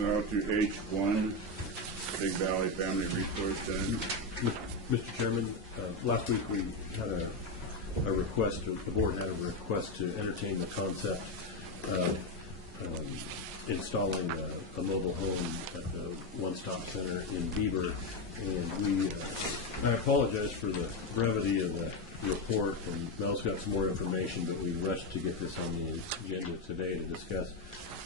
Now to H1, Big Valley Family Resource Center. Mr. Chairman, last week we had a request, the board had a request to entertain the concept of installing a mobile home at the one-stop center in Bieber. And I apologize for the brevity of the report, and Mel's got some more information, but we rushed to get this on the agenda today to discuss,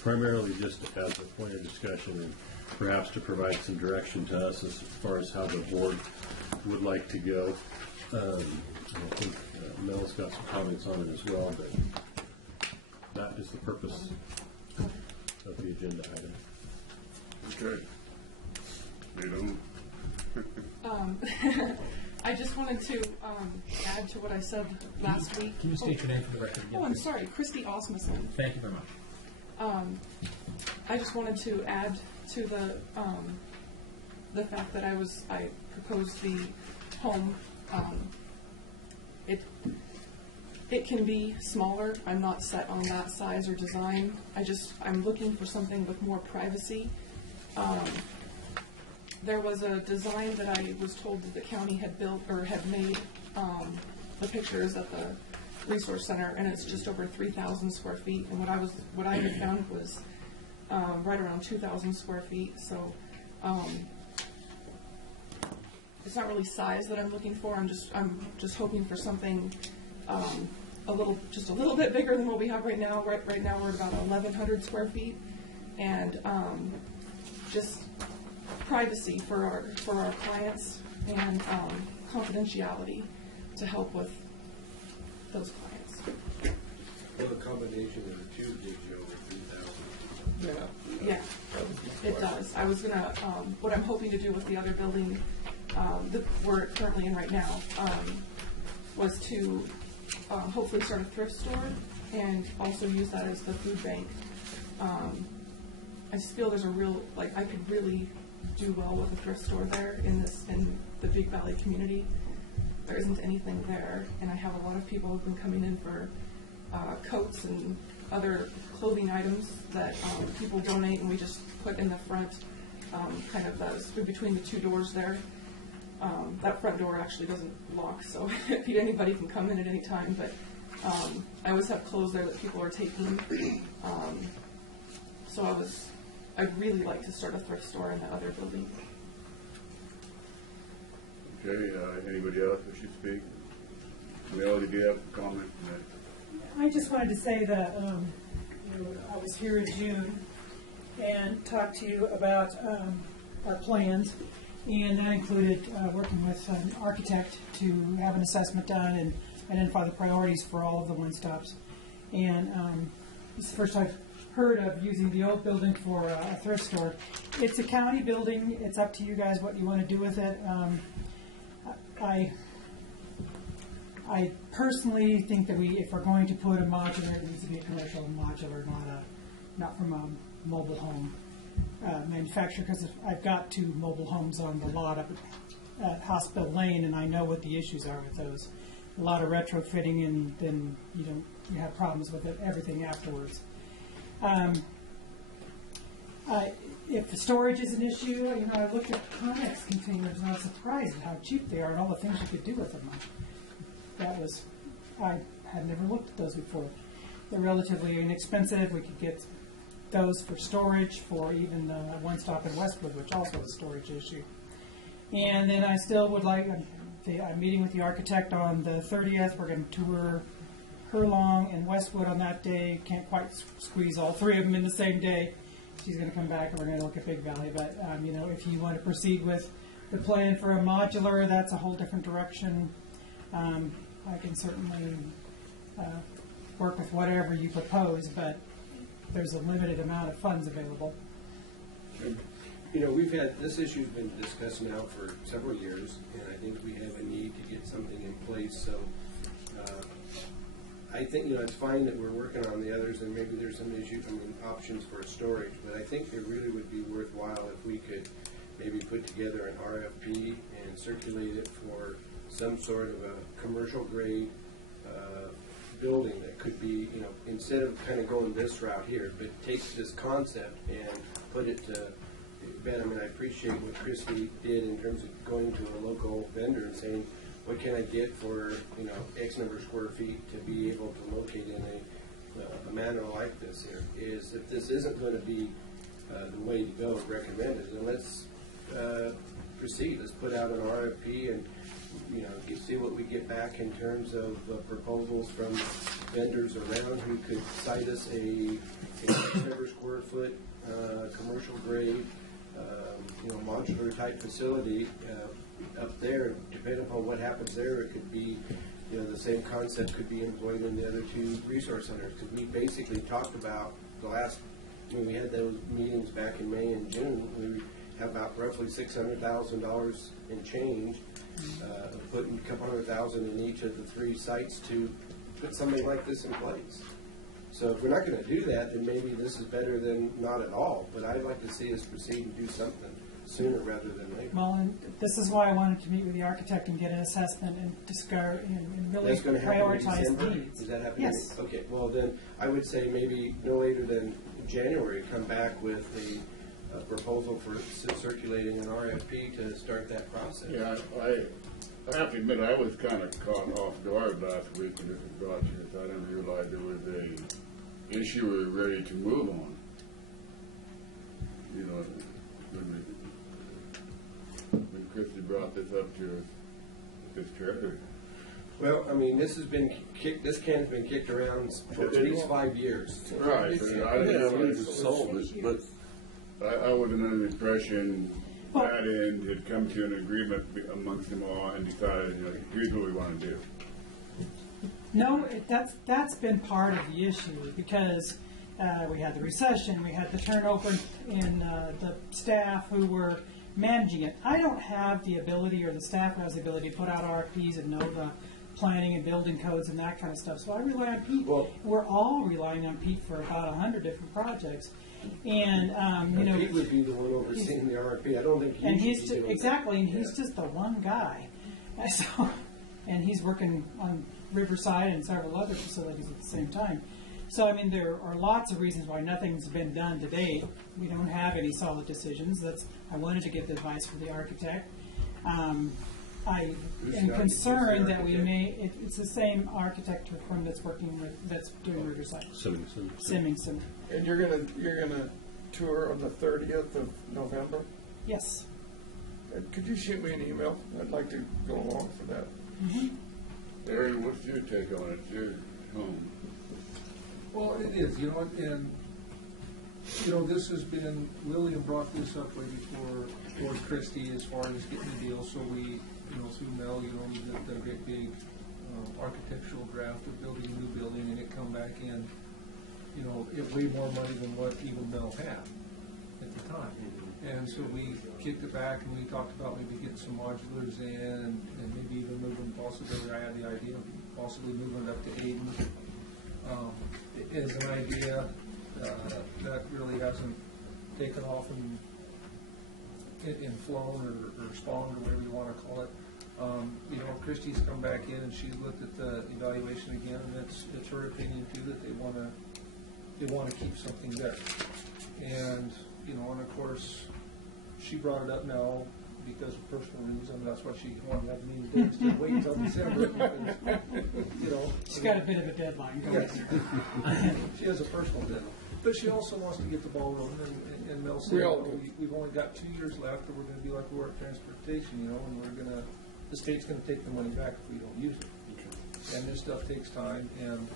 primarily just as a point of discussion and perhaps to provide some direction to us as far as how the board would like to go. I think Mel's got some comments on it as well, but that is the purpose of the agenda item. Okay. You don't? I just wanted to add to what I said last week. Can you state your name for the record again? Oh, I'm sorry, Christy Osmussen. Thank you very much. I just wanted to add to the fact that I proposed the home. It can be smaller. I'm not set on that size or design. I'm looking for something with more privacy. There was a design that I was told that the county had built or had made the pictures at the resource center, and it's just over 3,000 square feet. And what I had found was right around 2,000 square feet. So it's not really size that I'm looking for. I'm just hoping for something just a little bit bigger than what we have right now. Right now we're at about 1,100 square feet, and just privacy for our clients and confidentiality to help with those clients. Well, the combination of the two gives you over 3,000. Yeah, it does. I was gonna, what I'm hoping to do with the other building that we're currently in right now was to hopefully start a thrift store and also use that as the food bank. I just feel there's a real, I could really do well with a thrift store there in the Big Valley community. There isn't anything there, and I have a lot of people who've been coming in for coats and other clothing items that people donate, and we just put in the front, kind of between the two doors there. That front door actually doesn't lock, so anybody can come in at any time, but I always have clothes there that people are taking. So I'd really like to start a thrift store in the other building. Okay, anybody else wish to speak? Mel, did you have a comment? I just wanted to say that I was here in June and talked to you about our plans, and that included working with an architect to have an assessment done and identify the priorities for all of the one-stops. And this is the first I've heard of using the old building for a thrift store. It's a county building. It's up to you guys what you want to do with it. I personally think that if we're going to put a modular, it needs to be a commercial modular, not from a mobile home manufacturer, because I've got 2 mobile homes on the lot up at Hospital Lane, and I know what the issues are with those. A lot of retrofitting, and then you have problems with everything afterwards. If the storage is an issue, I looked at Connex containers and I was surprised at how cheap they are and all the things you could do with them. I had never looked at those before. They're relatively inexpensive. We could get those for storage for even the one stop in Westwood, which also is a storage issue. And then I still would like, I'm meeting with the architect on the 30th. We're going to tour Herlong and Westwood on that day. Can't quite squeeze all 3 of them in the same day. She's going to come back and we're going to look at Big Valley. But, if you want to proceed with the plan for a modular, that's a whole different direction. I can certainly work with whatever you propose, but there's a limited amount of funds available. We've had, this issue's been discussed now for several years, and I think we have a need to get something in place. So I think, it's fine that we're working on the others, and maybe there's some options for storage, but I think it really would be worthwhile if we could maybe put together an RFP and circulate it for some sort of a commercial grade building that could be, instead of kind of going this route here, but take this concept and put it to bed. I mean, I appreciate what Christie did in terms of going to a local vendor and saying, what can I get for, X number of square feet to be able to locate in a manner like this here, is if this isn't going to be the way to go recommended, then let's proceed. Let's put out an RFP and see what we get back in terms of proposals from vendors around who could cite us a several square foot commercial grade, modular type facility up there. Depending upon what happens there, it could be, the same concept could be employed in the other two resource centers. Because we basically talked about when we had those meetings back in May and June, we have about roughly $600,000 in change, putting a couple $100,000 in each of the three sites to put something like this in place. So if we're not going to do that, then maybe this is better than not at all. But I'd like to see us proceed and do something sooner rather than later. Well, and this is why I wanted to meet with the architect and get an assessment and discover and really That's going to happen in prioritize December? needs. Does that happen? Yes. Okay, well then, I would say maybe no later than January, come back with a proposal for circulating an RFP to start that process. Yeah, I have to admit, I was kind of caught off guard last week when this was brought to us. I didn't realize there was a issue we were ready to move on. When Christie brought this up to us, this trailer. Well, I mean, this can's been kicked around for at least 5 years. Right, It's- but I didn't yeah, realize it's it solved was, it, but I wasn't under the impression Well- that end had come to an agreement amongst them all and decided, here's what we want to do. No, that's been part of the issue because we had the recession, we had the turnover in the staff who were managing it. I don't have the ability, or the staff has the ability to put out RFPs and know the planning and building codes and that kind of stuff. So I rely on Pete. Well- We're all relying on Pete for about 100 different projects, and Pete would be the one overseeing the RFP. I don't think he and should he's be just, doing exactly, and he's that. just the one guy. So, and he's working on Riverside and several other facilities at the same time. So, I mean, there are lots of reasons why nothing's been done to date. We don't have any solid decisions. I wanted to get the advice from the architect. I Who's am the concerned that we architect? it's the same architect firm that's that's doing Riverside, Symington. And you're gonna tour on the 30th of November? Yes. Could you shoot me an email? I'd like to go along for that. Larry, what's your take on it? It's your home. Well, it is, and, this has been, Lillian brought this up way before Christie as far as getting the deal, so we, through Mel, we did a great big architectural draft of building a new building, and it come back in, it way more money than what even Mel had at the time. And so we kicked it back and we talked about maybe getting some modulars in and maybe even moving, possibly, I had the idea of possibly moving it up to Aiden. Is an idea that really hasn't taken off and flown or spawned or whatever you want to call it. Christie's come back in and she's looked at the evaluation again, and it's her opinion too that they want to keep something there. And and of course, she brought it up now because of personal reasons. I mean, that's why she wanted to have the meeting today instead of waiting until December. Because, She's got a bit of a deadline going there. she has a personal deadline. But she also wants to get the ball rolling, and Mel said, we've only got 2 years left, and we're going to be like we were at transportation, and the state's going to take the money back if we don't use it. Okay. And this stuff takes time, and,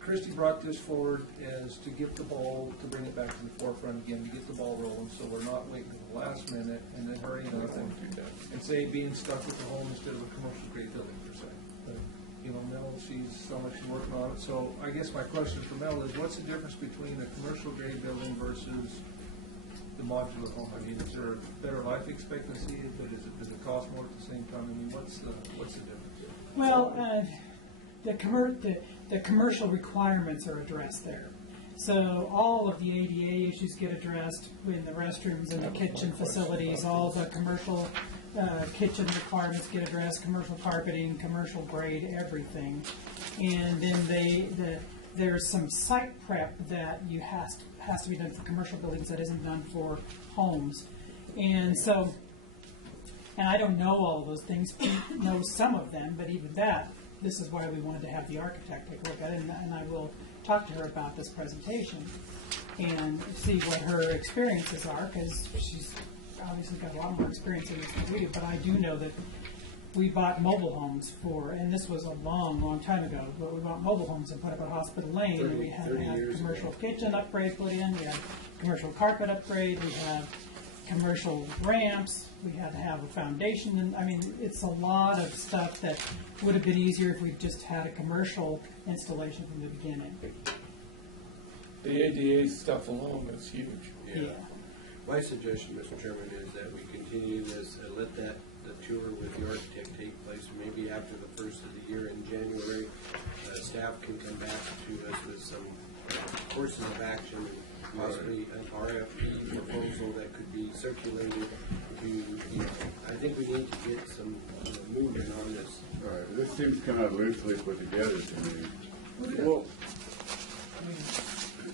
Christie brought this forward as to get the ball, to bring it back to the forefront again, to get the ball rolling, so we're not waiting to the last minute and then hurrying up and say being stuck with the home instead of a commercial grade building per se. Mel, she's so much working on it. So I guess my question for Mel is, what's the difference between a commercial grade building versus the modular home? I mean, is there a better life expectancy, but does it cost more at the same time? I mean, what's the difference? Well, the commercial requirements are addressed there. So all of the ADA issues get addressed in the restrooms and the kitchen facilities, all the commercial kitchen requirements get addressed, commercial carpeting, commercial grade, everything. And then there's some site prep that has to be done for commercial buildings that isn't done for homes. And so, and I don't know all of those things, Pete knows some of them, but even that, this is why we wanted to have the architect take a look at it, and I will talk to her about this presentation and see what her experiences are, because she's obviously got a lot more experience in this than we do, but I do know that we bought mobile homes and this was a long, long time ago, but we bought mobile homes and put up at Hospital Lane, and we had 30 had years commercial ago. kitchen upgrade put in, we had commercial carpet upgrade, we had commercial ramps, we had to have a foundation, and I mean, it's a lot of stuff that would have been easier if we just had a commercial installation from the beginning. The ADA stuff alone is huge. Yeah. My suggestion, Mr. Chairman, is that we continue this and let the tour with the architect take place. Maybe after the first of the year in January, staff can come back to us with some courses of action and possibly an RFP proposal that could be circulated to, I think we need to get some movement on this. All right, this seems kind of loosely put together to me. Well, I mean,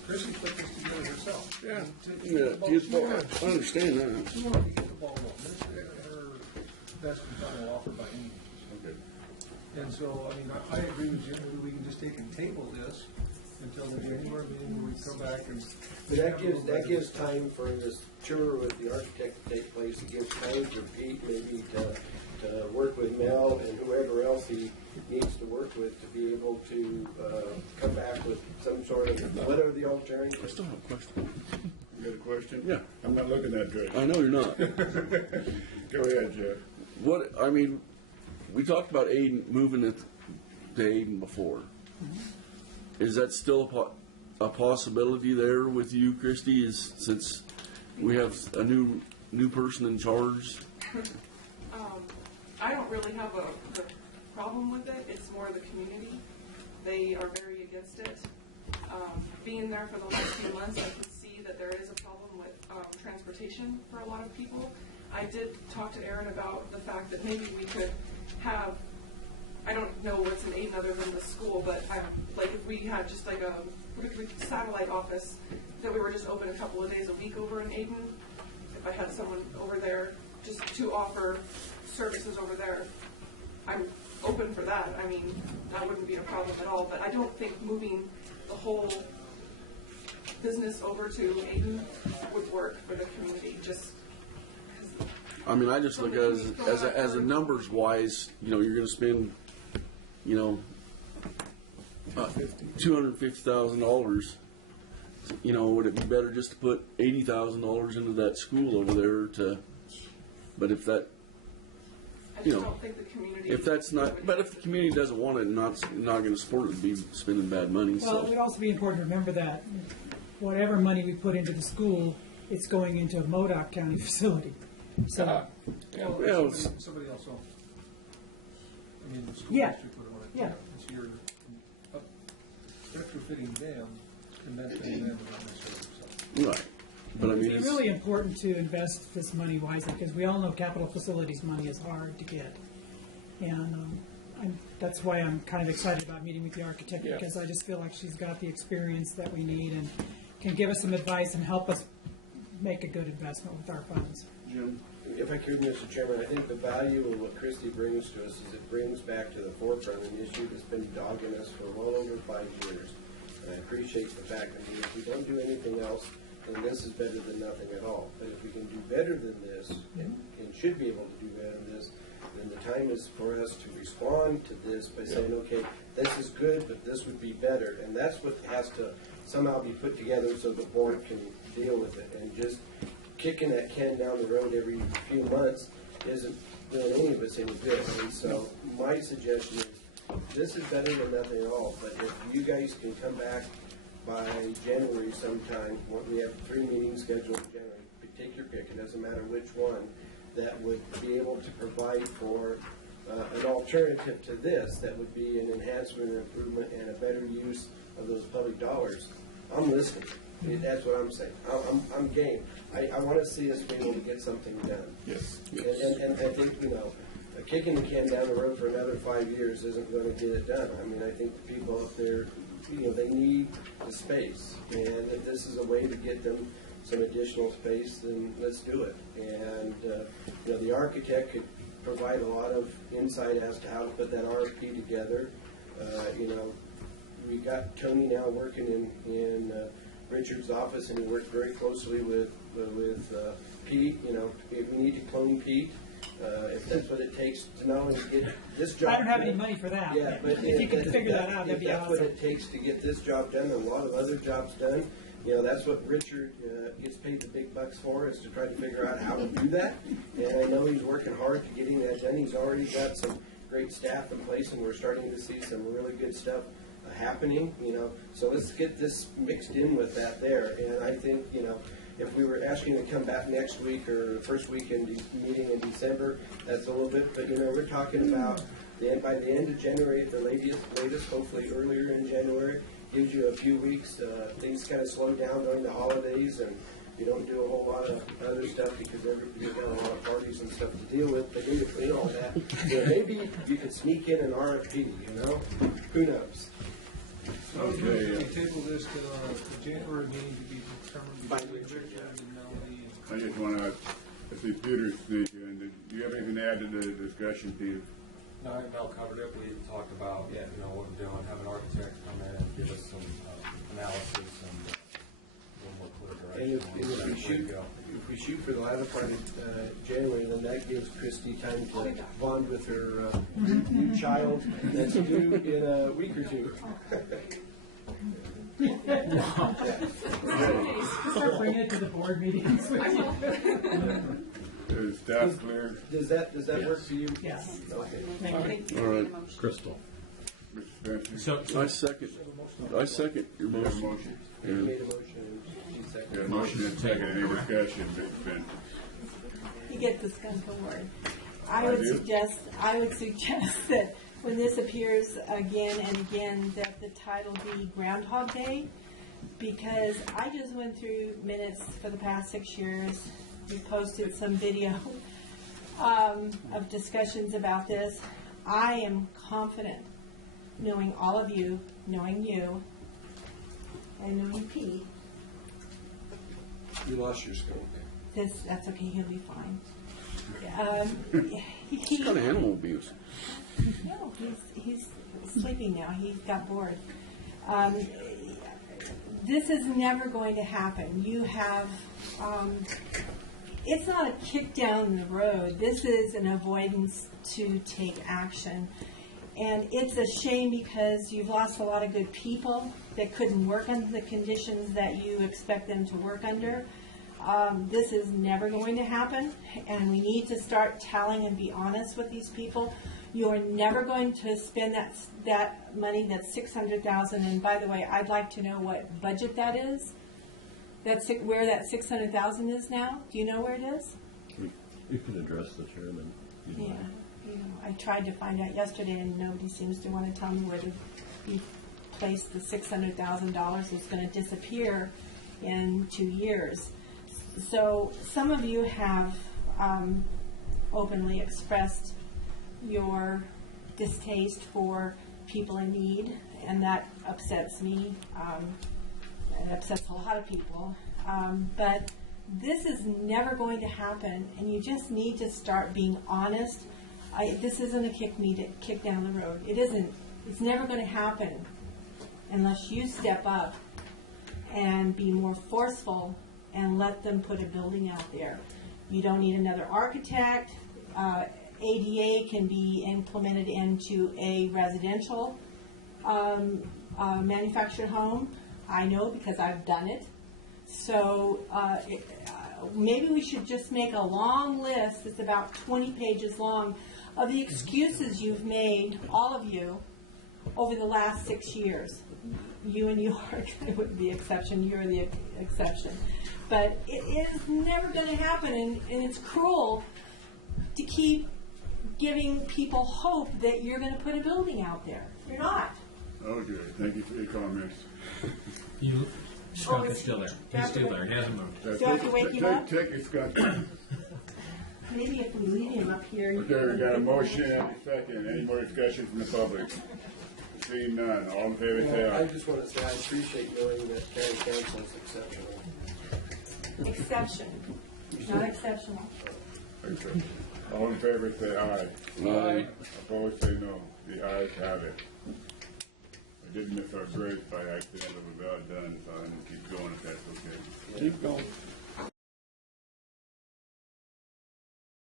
Chrissy put this together herself. Yeah, Yeah, I understand that. she wanted to get the ball rolling. This is her best and final offer by any means. Okay. And so, I mean, I agree with Jim, maybe we can just take and table this until the January meeting, where we come back and. But that gives time for this tour with the architect to take place. It gives time for Pete maybe to work with Mel and whoever else he needs to work with to be able to come back with some sort of, what are the I alternatives? still have a question. You got a question? Yeah. I'm not looking that good. I know you're not. Go ahead, Jeff. What, I mean, we talked about Aiden, moving it to Aiden before. Is that still a possibility there with you, Christy, since we have a new person in charge? I don't really have a problem with it. It's more the community. They are very against it. Being there for the last few months, I can see that there is a problem with transportation for a lot of people. I did talk to Aaron about the fact that maybe we could have, I don't know what's in Aiden other than the school, but like if we had just like a satellite office that we were just open a couple of days a week over in Aiden, if I had someone over there just to offer services over there, I'm open for that. I mean, that wouldn't be a problem at all, but I don't think moving the whole business over to Aiden would work for the community, just because. I mean, I just look at it as a numbers wise, you're going to spend, $250,000. Would it be better just to put $80,000 into that school over there but if that, I just don't think the community. if that's not, but if the community doesn't want it and not going to support it, it'd be spending bad money. Well, it would also be important to remember that whatever money we put into the school, it's going into a Modoc County facility. So, Well, somebody else owns it. I mean, the school Yeah. district would own it. Yeah. It's your, retrofitting them, and that's paying them, but not necessarily themselves. Right. But I mean, it'd be really important to invest this money wisely, because we all know capital facilities money is hard to get. And that's why I'm kind of excited about meeting with the architect, Yeah. because I just feel like she's got the experience that we need and can give us some advice and help us make a good investment with our funds. Jim? If I could, Mr. Chairman, I think the value of what Christie brings to us is it brings back to the forefront an issue that's been dogging us for well over 5 years. And I appreciate the fact that if we don't do anything else, then this is better than nothing at all. But if we can do better than this, and should be able to do better than this, then the time is for us to respond to this by saying, okay, this is good, but this would be better. And that's what has to somehow be put together so the board can deal with it. And just kicking that can down the road every few months isn't doing any of us any good. And so my suggestion is, this is better than nothing at all. But if you guys can come back by January sometime, we have 3 meetings scheduled in January, take your pick, it doesn't matter which one, that would be able to provide for an alternative to this, that would be an enhancement, an improvement, and a better use of those public dollars. I'm listening. That's what I'm saying. I'm game. I want to see us be able to get something done. Yes. And I think, kicking the can down the road for another 5 years isn't going to get it done. I mean, I think the people up there, they need the space. And if this is a way to get them some additional space, then let's do it. And, the architect could provide a lot of insight as to how to put that RFP together. We got Tony now working in Richard's office, and he worked very closely with Pete. If we need to clone Pete, if that's what it takes to not only get this job I don't have done. any money for that. Yeah, but if you could figure that out, that'd if be that's awesome. what it takes to get this job done and a lot of other jobs done, that's what Richard gets paid the big bucks for, is to try to figure out how to do that. And I know he's working hard to getting that done. He's already got some great staff in place, and we're starting to see some really good stuff happening. So let's get this mixed in with that there. And I think, if we were asking to come back next week or the first weekend meeting in December, that's a little bit. But we're talking about by the end of January at the latest, hopefully earlier in January. Gives you a few weeks. Things kind of slow down during the holidays, and you don't do a whole lot of other stuff because you've got a lot of parties and stuff to deal with. But in between all that, maybe you could sneak in an RFP. Who knows? Okay. We table this to the January meeting to be determined By between Richard, Richard yeah. and Melanie. I just want to, I see Peter speaking. Do you have anything to add to the discussion, Peter? No, I think Mel covered it. We talked about, what we're doing, have an architect come in and give us some analysis and a little more clear And direction. if on we where shoot, to go. if we shoot for the latter part of January, then that gives Christy time to bond with her new child that's due in a week or two. Start bringing it to the board meetings. Is staff clear? Does that work for you? Yes. Okay. Thank you. All right, Crystal. Mr. Spencer? I second your You have a motion. motion? You made a motion and she You seconded. have a motion and second. Any discussion, Mr. Spencer? You get this gun forward. I I would do. suggest that when this appears again and again, that the title be Groundhog Day, because I just went through minutes for the past 6 years. We posted some video of discussions about this. I am confident, knowing all of you, knowing you, and knowing Pete, You lost your skunk. that's okay, he'll be fine. It's kind of animal abuse. No, he's sleeping now. He got bored. This is never going to happen. You have, it's not a kick down the road. This is an avoidance to take action. And it's a shame because you've lost a lot of good people that couldn't work under the conditions that you expect them to work under. This is never going to happen, and we need to start telling and be honest with these people. You're never going to spend that money. That's $600,000. And by the way, I'd like to know what budget that is. That's where that $600,000 is now. Do you know where it is? You can address the chairman. Yeah. I tried to find out yesterday, and nobody seems to want to tell me where to place the $600,000 is going to disappear in 2 years. So some of you have openly expressed your distaste for people in need, and that upsets me. It upsets a lot of people. But this is never going to happen, and you just need to start being honest. This isn't a kick down the road. It isn't. It's never going to happen unless you step up and be more forceful and let them put a building out there. You don't need another architect. ADA can be implemented into a residential manufactured home. I know because I've done it. So maybe we should just make a long list that's about 20 pages long of the excuses you've made, all of you, over the last 6 years. You and York would be the exception. You're the exception. But it is never going to happen, and it's cruel to keep giving people hope that you're going to put a building out there. You're not. Okay, thank you for your comments. You, Skunk is still there. He's still there. He hasn't moved. Do I have to wake him up? Take your skunk. Maybe if we leave him up here. you Okay, we can- got a motion and a second. Any more discussion from the public? Seeing none, all in favor, say I aye. just want to say I appreciate knowing that county council is exceptional. Exception, not exceptional. Okay. All in favor, say aye. Aye. Opposed, say no. The ayes have it. I did miss our break by accident, but we're about done, so I'm gonna keep going if that's okay. Keep going.